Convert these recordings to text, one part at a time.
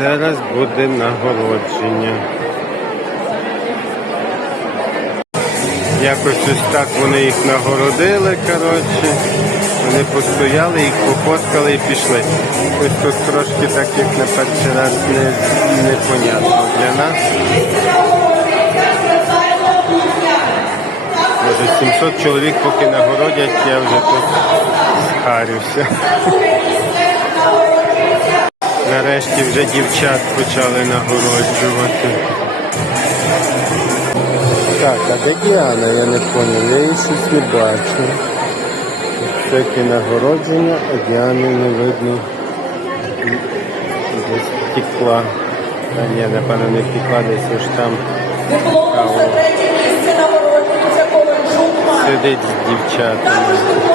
Зараз буде нагородження. Якось ось так вони їх нагородили, коротше. Вони постояли, їх пофоткали і пішли. Ось тут трошки так, як на перший раз, не, непонятно для нас. Може 700 чоловік поки нагородять, я вже тут схарюся. Нарешті вже дівчат почали нагороджувати. Так, а де Діана? Я не зрозумів, я її щось не бачу. Всякі нагородження, а Діани не видно. Десь втекла. Та ні, напевно, не втекла, десь аж там Дипломом за третє місце нагороджується Ковальчук сидить з дівчатами.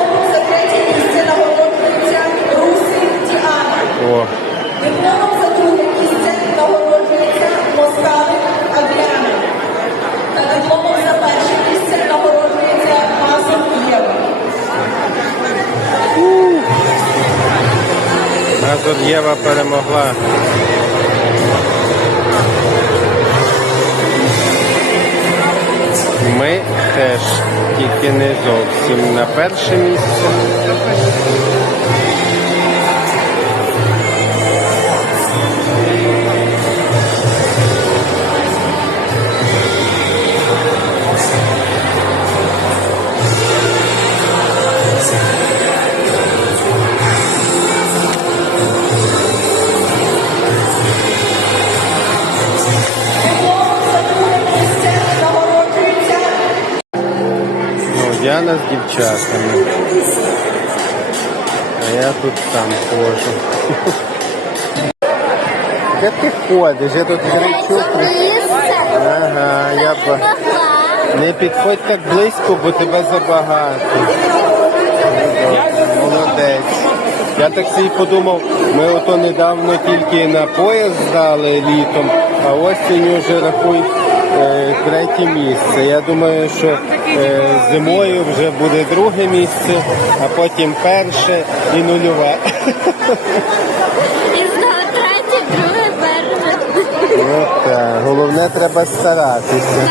Газот Єва перемогла. Ми теж, тільки не зовсім на перше місце. Діана з дівчатами. А я тут сам ходжу. Де ти ходиш? Я тут кричу. Ага, я б... Не підходь так близько, бо тебе забагато. Молодець. Я так собі подумав, ми ото недавно тільки на пояс здали літом, а осінню вже рахуй е, третє місце. Я думаю, що е, зимою вже буде друге місце, а потім перше і нульове. І знову третє, друге, перше. Ну так, головне треба старатися.